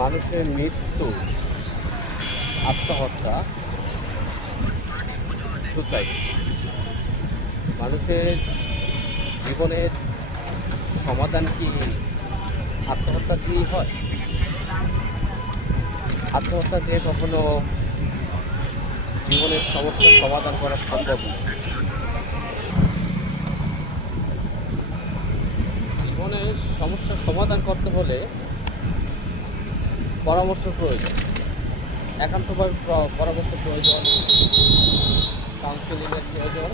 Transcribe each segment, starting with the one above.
মানুষের মৃত্যু, আত্মহত্যা, সুসাইড মানুষের জীবনের সমাধান কি আত্মহত্যা দিয়েই হয়? আত্মহত্যা দিয়ে কখনো জীবনের সমস্যার সমাধান করা সম্ভব না। জীবনের সমস্যার সমাধান করতে হলে পরামর্শ প্রয়োজন, একান্তভাবে পরামর্শ প্রয়োজন, কাউন্সিলিংয়ের প্রয়োজন।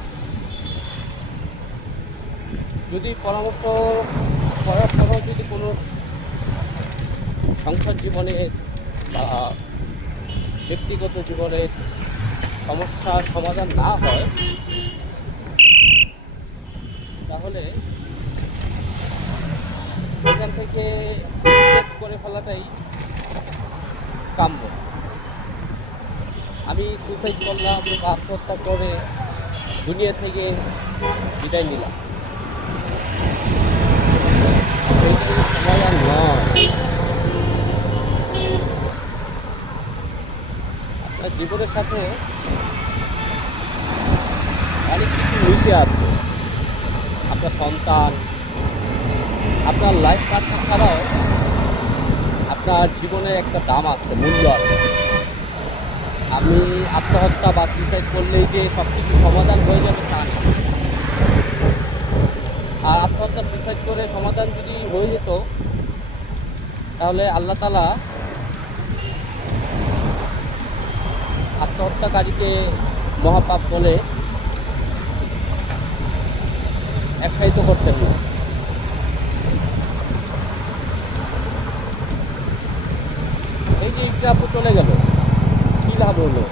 যদি পরামর্শ করার পরেও যদি কোনো সংসার জীবনে বা ব্যক্তিগত জীবনের সমস্যার সমাধান না হয়, তাহলে এখান থেকে করে ফেলাটাই কাম্য। আমি সুসাইড করলাম বা আত্মহত্যা করে দুনিয়া থেকে বিদায় নিলাম, সেইটাই সমাধান নয়। আপনার জীবনের সাথে অনেক কিছু মিশে আছে। আপনার সন্তান, আপনার লাইফ পার্টনার ছাড়াও আপনার জীবনের একটা দাম আছে, মূল্য আছে। আমি আত্মহত্যা বা সুইসাইড করলেই যে সব কিছু সমাধান হয়ে যাবে তা না। আর আত্মহত্যা সুইসাইড করে সমাধান যদি হয়ে যেত, তাহলে আল্লাহ তাআলা আত্মহত্যাকারীকে মহাপাপ বলে আখ্যায়িত করতেন না। এই যে ইকরা আপু চলে গেল, কী লাভ হলো?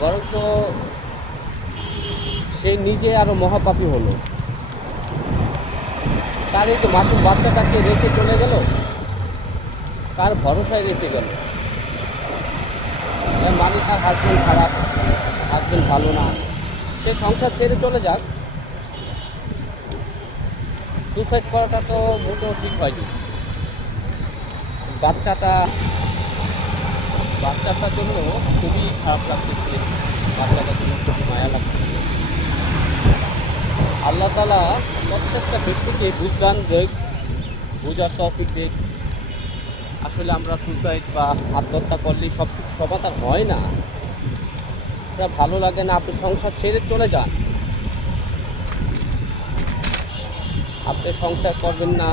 বরঞ্চ সে নিজে আরো মহাপাপী হলো। তার এই যে মাসুম বাচ্চাটাকে রেখে চলে গেল, কার ভরসায় রেখে গেল? মানে তার হাজবেন্ড খারাপ, হাজবেন্ড ভালো না, সে সংসার ছেড়ে চলে যাক। সুসাইড করাটা তো মোটেও ঠিক হয়নি। বাচ্চাটার জন্য খুবই খারাপ লাগতেছে, বাচ্চাটার জন্য খুবই মায়া লাগতেছে। আল্লাহ তাআলা প্রত্যেকটা ব্যক্তিকে বুঝদান দেখ, বোঝার তৌফিক দেখ। আসলে আমরা সুসাইড বা আত্মহত্যা করলেই সব কিছু সমাধান হয় না। এটা ভালো লাগে না, আপনি সংসার ছেড়ে চলে যান। আপনি সংসার করবেন না,